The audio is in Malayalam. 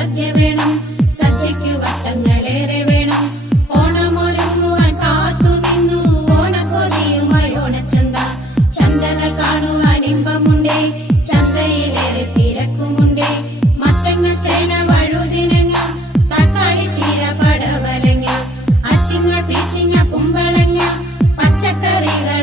സദ്യ വേണം. സദ്യക്ക് വട്ടങ്ങളേറെ വേണം. ഓണമൊരുങ്ങുവാൻ കാത്തു നിന്നു. ഓണക്കൊതിയുമായി ഓണച്ചന്ത. ചന്തകൾ കാണുവാൻ ഇമ്പമുണ്ടേ. ചന്തയിലേറെ തിരക്കുമുണ്ടേ. മത്തങ്ങ ചേന വഴുതിനങ്ങ തക്കാളി ചീര പടവലങ്ങ അച്ചിങ്ങ പീച്ചിങ്ങ കുമ്പളങ്ങ പച്ചക്കറികൾ